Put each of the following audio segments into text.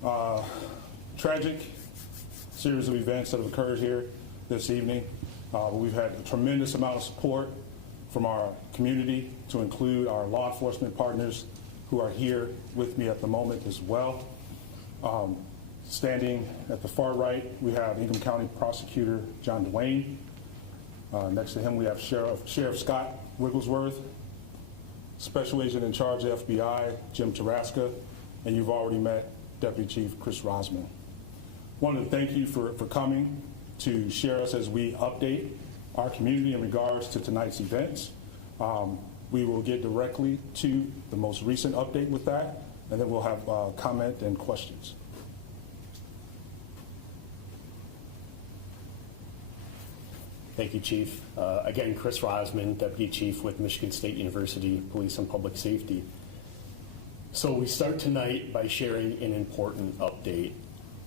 Tragic series of events that have occurred here this evening. We've had a tremendous amount of support from our community, to include our law enforcement partners who are here with me at the moment as well. Standing at the far right, we have Ingham County Prosecutor John Duane. Next to him, we have Sheriff Scott Wigglesworth, Special Agent in Charge of FBI, Jim Taraska, and you've already met Deputy Chief Chris Rosman. Wanted to thank you for coming to share us as we update our community in regards to tonight's events. We will get directly to the most recent update with that, and then we'll have comment and questions. Thank you, Chief. Again, Chris Rosman, Deputy Chief with Michigan State University Police and Public Safety. So we start tonight by sharing an important update,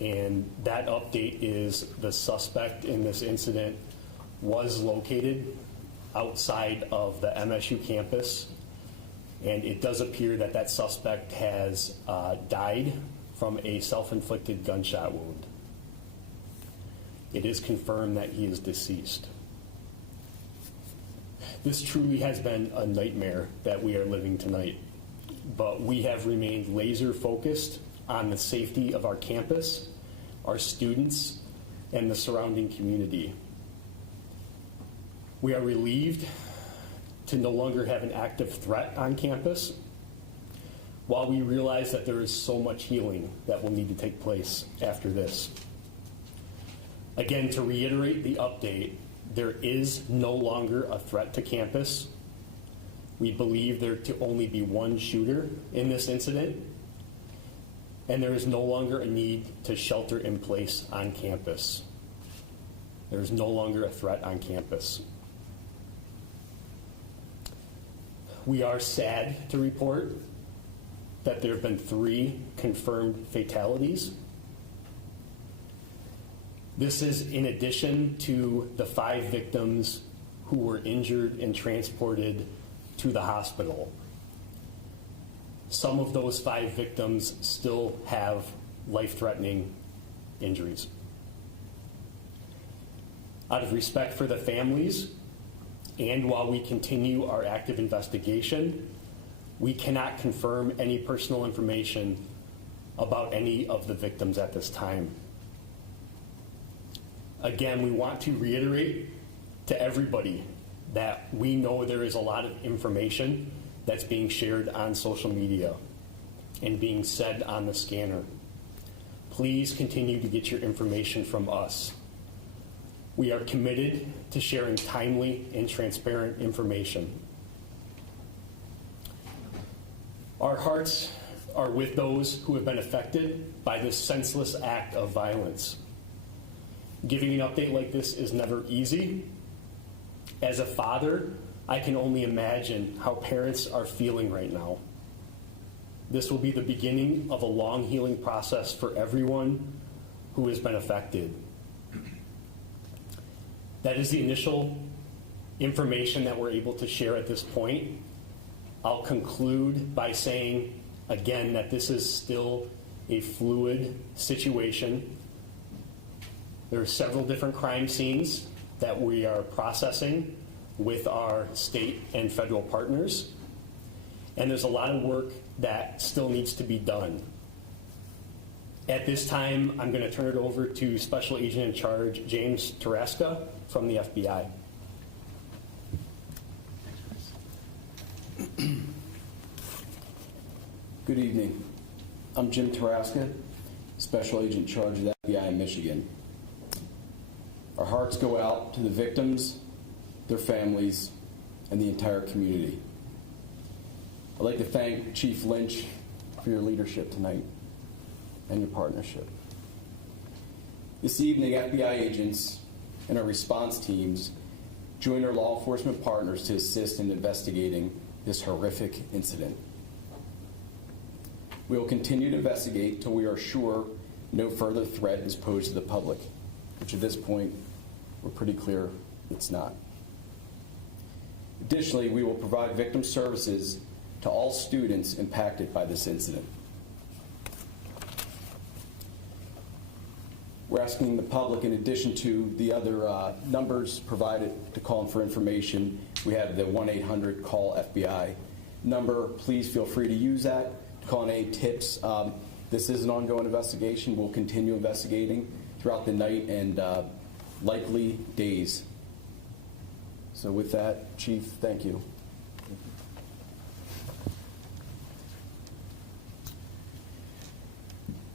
and that update is the suspect in this incident was located outside of the MSU campus, and it does appear that that suspect has died from a self-inflicted gunshot wound. It is confirmed that he is deceased. This truly has been a nightmare that we are living tonight, but we have remained laser focused on the safety of our campus, our students, and the surrounding community. We are relieved to no longer have an active threat on campus, while we realize that there is so much healing that will need to take place after this. Again, to reiterate the update, there is no longer a threat to campus. We believe there to only be one shooter in this incident, and there is no longer a need to shelter in place on campus. There is no longer a threat on campus. We are sad to report that there have been 3 confirmed fatalities. This is in addition to the 5 victims who were injured and transported to the hospital. Some of those 5 victims still have life-threatening injuries. Out of respect for the families, and while we continue our active investigation, we cannot confirm any personal information about any of the victims at this time. Again, we want to reiterate to everybody that we know there is a lot of information that's being shared on social media and being said on the scanner. Please continue to get your information from us. We are committed to sharing timely and transparent information. Our hearts are with those who have been affected by this senseless act of violence. Giving an update like this is never easy. As a father, I can only imagine how parents are feeling right now. This will be the beginning of a long healing process for everyone who has been affected. That is the initial information that we're able to share at this point. I'll conclude by saying, again, that this is still a fluid situation. There are several different crime scenes that we are processing with our state and federal partners, and there's a lot of work that still needs to be done. At this time, I'm going to turn it over to Special Agent in Charge James Taraska from the FBI. Good evening. I'm Jim Taraska, Special Agent in Charge of the FBI in Michigan. Our hearts go out to the victims, their families, and the entire community. I'd like to thank Chief Lynch for your leadership tonight and your partnership. This evening, FBI agents and our response teams joined our law enforcement partners to assist in investigating this horrific incident. We will continue to investigate until we are sure no further threat is posed to the public, which at this point, we're pretty clear it's not. Additionally, we will provide victim services to all students impacted by this incident. We're asking the public, in addition to the other numbers provided to call in for information, we have the 1-800 call FBI number. Please feel free to use that to call in any tips. This is an ongoing investigation. We'll continue investigating throughout the night and likely days. So with that, Chief, thank you.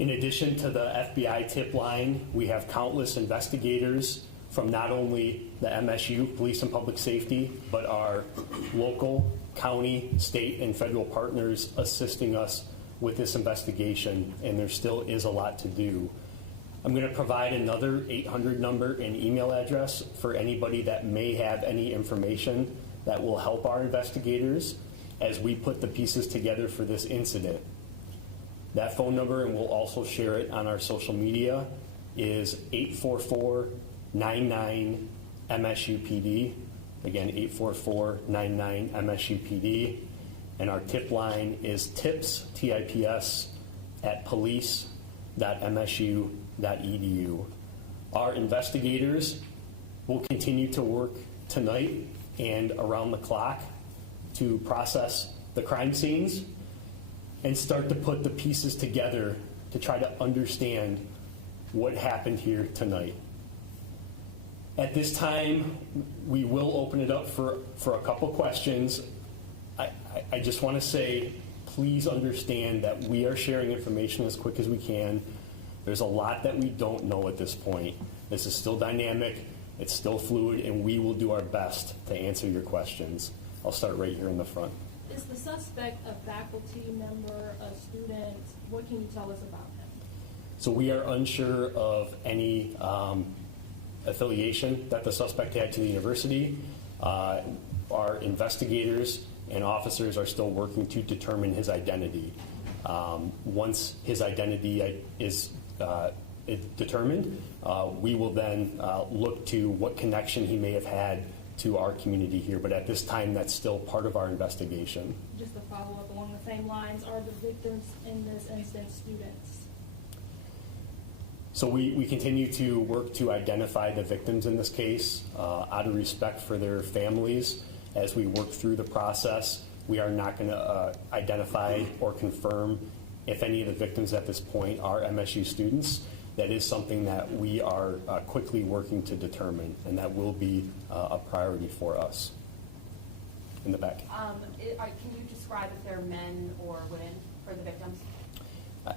In addition to the FBI tip line, we have countless investigators from not only the MSU, Police and Public Safety, but our local, county, state, and federal partners assisting us with this investigation, and there still is a lot to do. I'm going to provide another 800 number and email address for anybody that may have any information that will help our investigators as we put the pieces together for this incident. That phone number, and we'll also share it on our social media, is 844-99-MSUPD. Again, 844-99-MSUPD. And our tip line is tips, T-I-P-S, at police.msu.edu. Our investigators will continue to work tonight and around the clock to process the crime scenes and start to put the pieces together to try to understand what happened here tonight. At this time, we will open it up for a couple questions. I just want to say, please understand that we are sharing information as quick as we can. There's a lot that we don't know at this point. This is still dynamic, it's still fluid, and we will do our best to answer your questions. I'll start right here in the front. Is the suspect a faculty member, a student? What can you tell us about him? So we are unsure of any affiliation that the suspect had to the university. Our investigators and officers are still working to determine his identity. Once his identity is determined, we will then look to what connection he may have had to our community here, but at this time, that's still part of our investigation. Just to follow up along the same lines, are the victims in this instance students? So we continue to work to identify the victims in this case out of respect for their families. As we work through the process, we are not going to identify or confirm if any of the victims at this point are MSU students. That is something that we are quickly working to determine, and that will be a priority for us. In the back. Can you describe if they're men or women for the victims?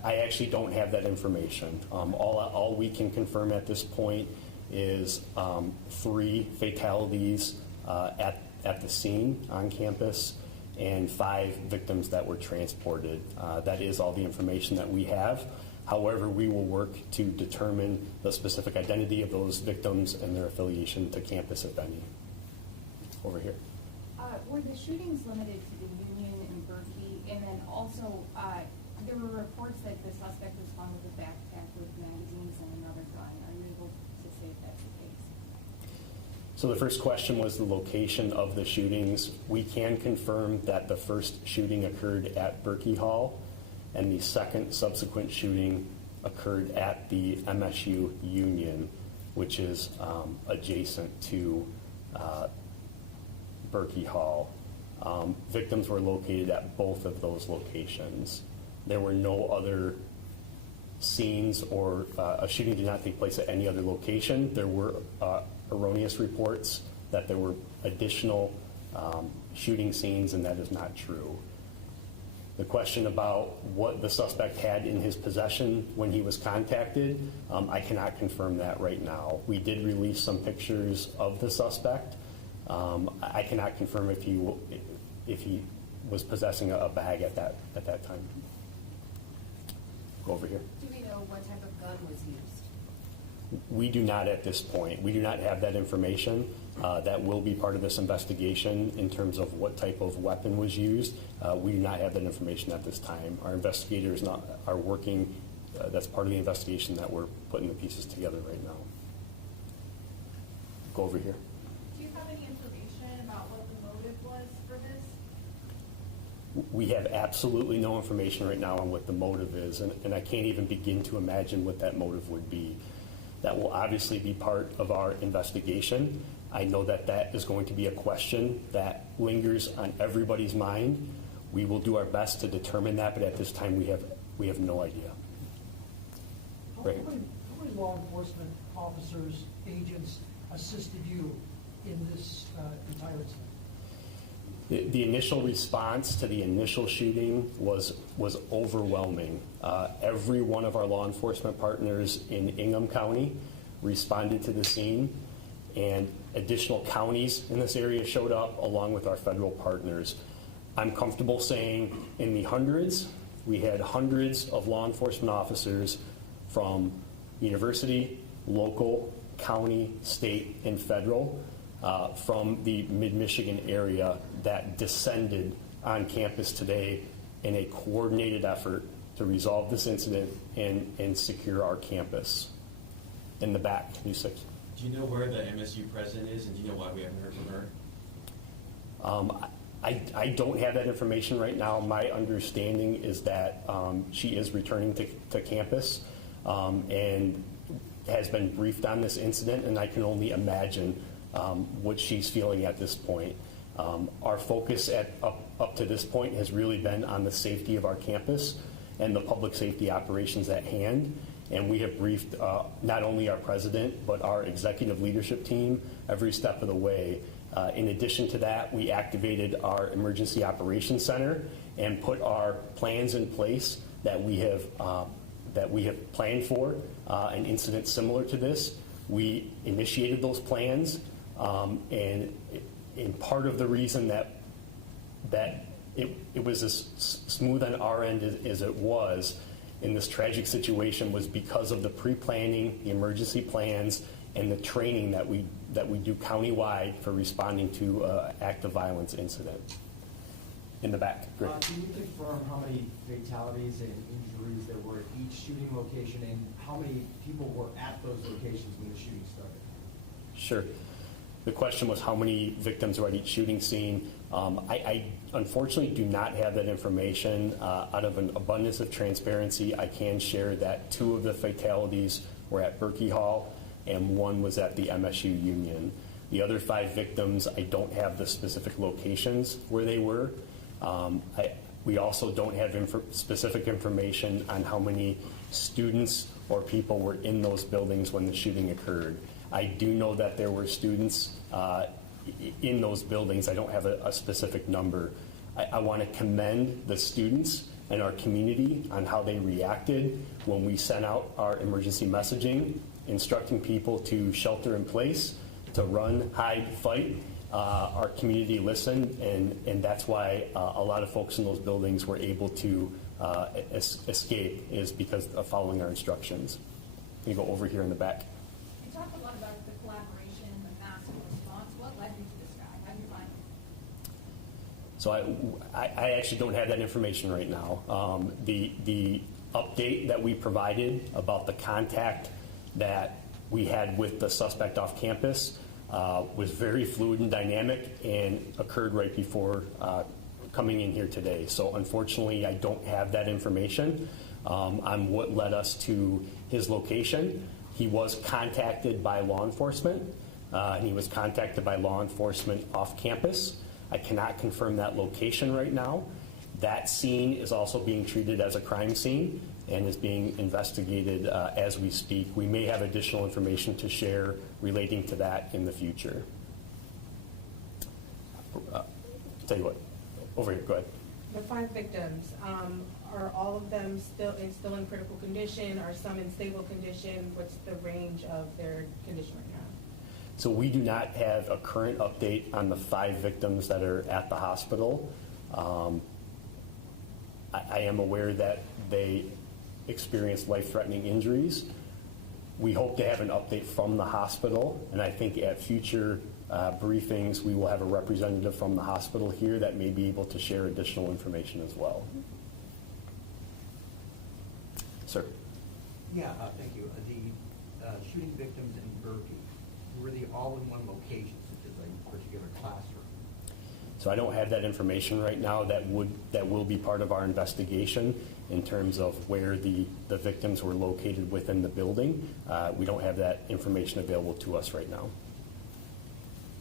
I actually don't have that information. All we can confirm at this point is 3 fatalities at the scene on campus and 5 victims that were transported. That is all the information that we have. However, we will work to determine the specific identity of those victims and their affiliation to campus, if any. Over here. Were the shootings limited to the Union and Berkey? And then also, there were reports that the suspect was found with a backpack with magazines and another gun. Are you able to say if that's the case? So the first question was the location of the shootings. We can confirm that the first shooting occurred at Berkey Hall, and the second subsequent shooting occurred at the MSU Union, which is adjacent to Berkey Hall. Victims were located at both of those locations. There were no other scenes, or a shooting did not take place at any other location. There were erroneous reports that there were additional shooting scenes, and that is not true. The question about what the suspect had in his possession when he was contacted, I cannot confirm that right now. We did release some pictures of the suspect. I cannot confirm if he was possessing a bag at that time. Go over here. Do we know what type of gun was used? We do not at this point. We do not have that information. That will be part of this investigation in terms of what type of weapon was used. We do not have that information at this time. Our investigators are working. That's part of the investigation that we're putting the pieces together right now. Go over here. Do you have any information about what the motive was for this? We have absolutely no information right now on what the motive is, and I can't even begin to imagine what that motive would be. That will obviously be part of our investigation. I know that that is going to be a question that lingers on everybody's mind. We will do our best to determine that, but at this time, we have no idea. Right. How many law enforcement officers, agents assisted you in this entire incident? The initial response to the initial shooting was overwhelming. Every one of our law enforcement partners in Ingham County responded to the scene, and additional counties in this area showed up along with our federal partners. I'm comfortable saying in the hundreds. We had hundreds of law enforcement officers from university, local, county, state, and federal from the mid-Michigan area that descended on campus today in a coordinated effort to resolve this incident and secure our campus. In the back, U6. Do you know where the MSU president is, and do you know why we haven't heard from her? I don't have that information right now. My understanding is that she is returning to campus and has been briefed on this incident, and I can only imagine what she's feeling at this point. Our focus up to this point has really been on the safety of our campus and the public safety operations at hand. And we have briefed not only our president, but our executive leadership team every step of the way. In addition to that, we activated our emergency operations center and put our plans in place that we have planned for an incident similar to this. We initiated those plans, and part of the reason that it was as smooth on our end as it was in this tragic situation was because of the pre-planning, the emergency plans, and the training that we do countywide for responding to active violence incident. In the back, great. Can you confirm how many fatalities and injuries there were at each shooting location, and how many people were at those locations when the shooting started? Sure. The question was how many victims were at each shooting scene. I unfortunately do not have that information. Out of an abundance of transparency, I can share that 2 of the fatalities were at Berkey Hall and 1 was at the MSU Union. The other 5 victims, I don't have the specific locations where they were. We also don't have specific information on how many students or people were in those buildings when the shooting occurred. I do know that there were students in those buildings. I don't have a specific number. I want to commend the students and our community on how they reacted when we sent out our emergency messaging, instructing people to shelter in place, to run, hide, fight. Our community listened, and that's why a lot of folks in those buildings were able to escape, is because of following our instructions. You go over here in the back. You talked a lot about the collaboration, the massive response. What led you to this guy? How did you find him? So I actually don't have that information right now. The update that we provided about the contact that we had with the suspect off campus was very fluid and dynamic and occurred right before coming in here today. So unfortunately, I don't have that information on what led us to his location. He was contacted by law enforcement, and he was contacted by law enforcement off campus. I cannot confirm that location right now. That scene is also being treated as a crime scene and is being investigated as we speak. We may have additional information to share relating to that in the future. Tell you what, over here, go ahead. The 5 victims, are all of them still in critical condition? Are some in stable condition? What's the range of their condition right now? So we do not have a current update on the 5 victims that are at the hospital. I am aware that they experienced life-threatening injuries. We hope to have an update from the hospital, and I think at future briefings we will have a representative from the hospital here that may be able to share additional information as well. Sir. Yeah, thank you. The shooting victims in Berkey, were they all in one location, such as a particular classroom? So I don't have that information right now. That will be part of our investigation. in terms of where the victims were located within the building. We don't have that information available to us right now.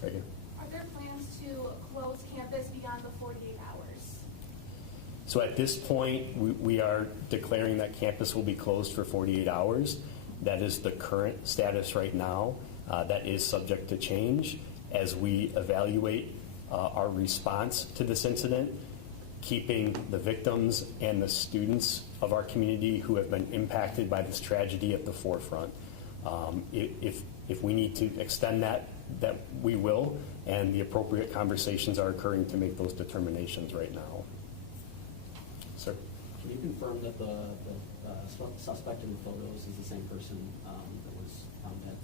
Right here. Are there plans to close campus beyond the 48 hours? So at this point, we are declaring that campus will be closed for 48 hours. That is the current status right now. That is subject to change as we evaluate our response to this incident, keeping the victims and the students of our community who have been impacted by this tragedy at the forefront. If we need to extend that we will, and the appropriate conversations are occurring to make those determinations right now. Sir? Can you confirm that the suspect in the photos is the same person that was found dead?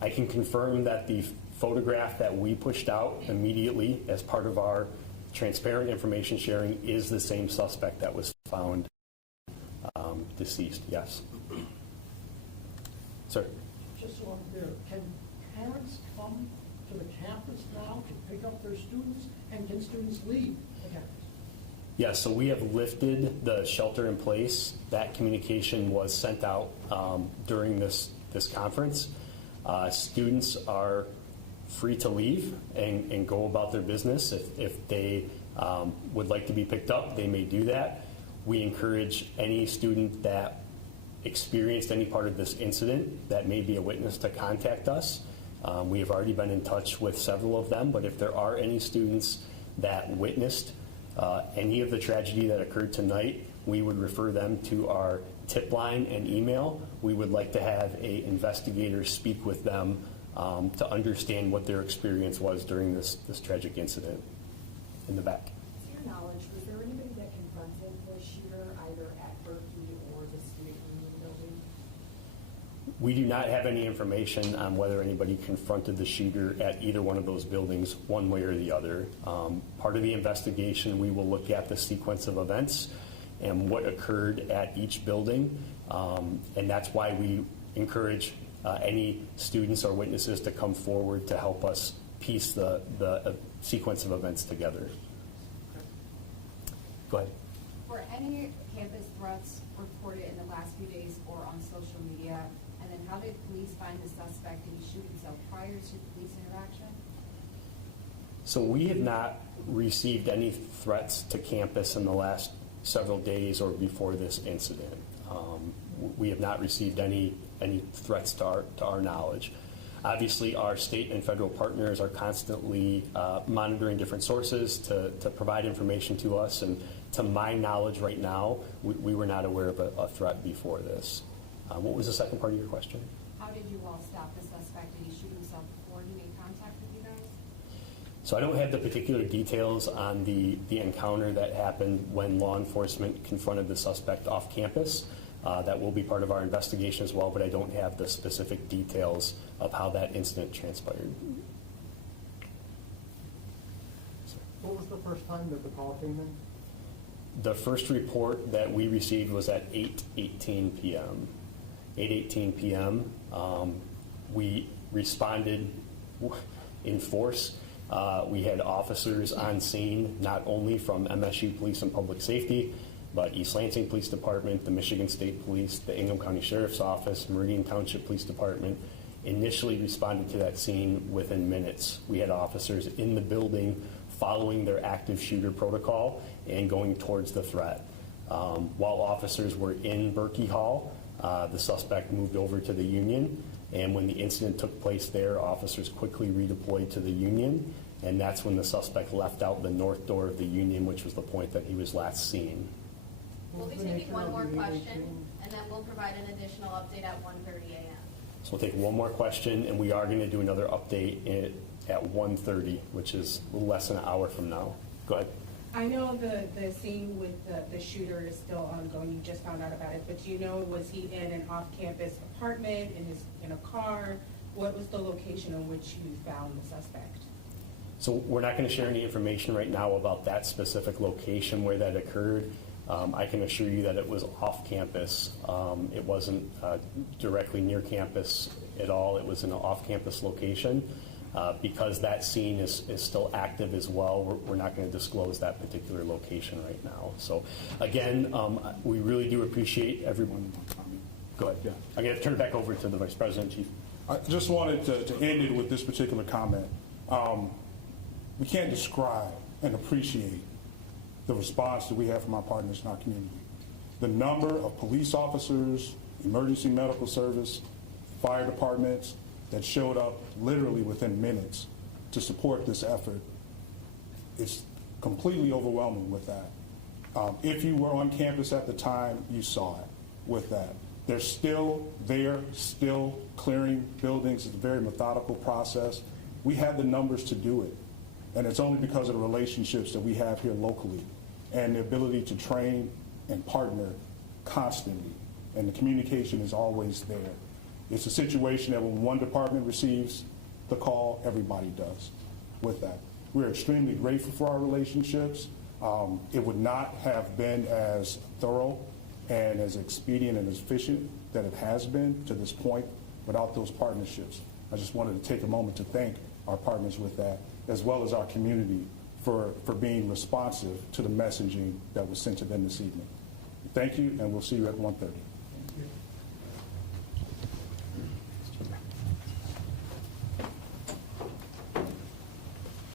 I can confirm that the photograph that we pushed out immediately as part of our transparent information sharing is the same suspect that was found deceased, yes. Sir? Just so I'm clear, can parents come to the campus now to pick up their students, and can students leave the campus? Yes, so we have lifted the shelter in place. That communication was sent out during this conference. Students are free to leave and go about their business. If they would like to be picked up, they may do that. We encourage any student that experienced any part of this incident that may be a witness to contact us. We have already been in touch with several of them, but if there are any students that witnessed any of the tragedy that occurred tonight, we would refer them to our tip line and email. We would like to have an investigator speak with them to understand what their experience was during this tragic incident. In the back. To your knowledge, was there anybody that confronted the shooter either at Berkey or the student union building? We do not have any information on whether anybody confronted the shooter at either one of those buildings, one way or the other. Part of the investigation, we will look at the sequence of events and what occurred at each building, and that's why we encourage any students or witnesses to come forward to help us piece the sequence of events together. Go ahead. Were any campus threats reported in the last few days or on social media? And then how did police find the suspect? Did he shoot himself prior to police interaction? So we have not received any threats to campus in the last several days or before this incident. We have not received any threats to our knowledge. Obviously, our state and federal partners are constantly monitoring different sources to provide information to us. And to my knowledge right now, we were not aware of a threat before this. What was the second part of your question? How did you all stop the suspect? Did he shoot himself before he made contact with you guys? So I don't have the particular details on the encounter that happened when law enforcement confronted the suspect off campus. That will be part of our investigation as well, but I don't have the specific details of how that incident transpired. What was the first time that the call came in? The first report that we received was at 8:18 p.m. 8:18 p.m. We responded in force. We had officers on scene, not only from MSU Police and Public Safety, but East Lansing Police Department, the Michigan State Police, the Ingham County Sheriff's Office, Meridian Township Police Department, initially responded to that scene within minutes. We had officers in the building following their active shooter protocol and going towards the threat. While officers were in Berkey Hall, the suspect moved over to the Union, and when the incident took place there, officers quickly redeployed to the Union, and that's when the suspect left out the north door of the Union, which was the point that he was last seen. We'll be taking one more question, and then we'll provide an additional update at 1:30 a.m. So we'll take one more question, and we are going to do another update at 1:30, which is a little less than an hour from now. Go ahead. I know the scene with the shooter is still ongoing. You just found out about it, but do you know, was he in an off-campus apartment, in a car? What was the location in which you found the suspect? So we're not going to share any information right now about that specific location where that occurred. I can assure you that it was off campus. It wasn't directly near campus at all. It was in an off-campus location. Because that scene is still active as well, we're not going to disclose that particular location right now. So again, we really do appreciate everyone. Go ahead. Yeah. I'm going to turn it back over to the Vice President, Chief. I just wanted to end it with this particular comment. We can't describe and appreciate the response that we have from our partners in our community. The number of police officers, emergency medical service, fire departments that showed up literally within minutes to support this effort, it's completely overwhelming with that. If you were on campus at the time, you saw it with that. They're still there, still clearing buildings. It's a very methodical process. We had the numbers to do it, and it's only because of the relationships that we have here locally and the ability to train and partner constantly, and the communication is always there. It's a situation that when one department receives the call, everybody does with that. We're extremely grateful for our relationships. It would not have been as thorough and as expedient and as efficient that it has been to this point without those partnerships. I just wanted to take a moment to thank our partners with that, as well as our community for being responsive to the messaging that was sent to them this evening. Thank you, and we'll see you at 1:30.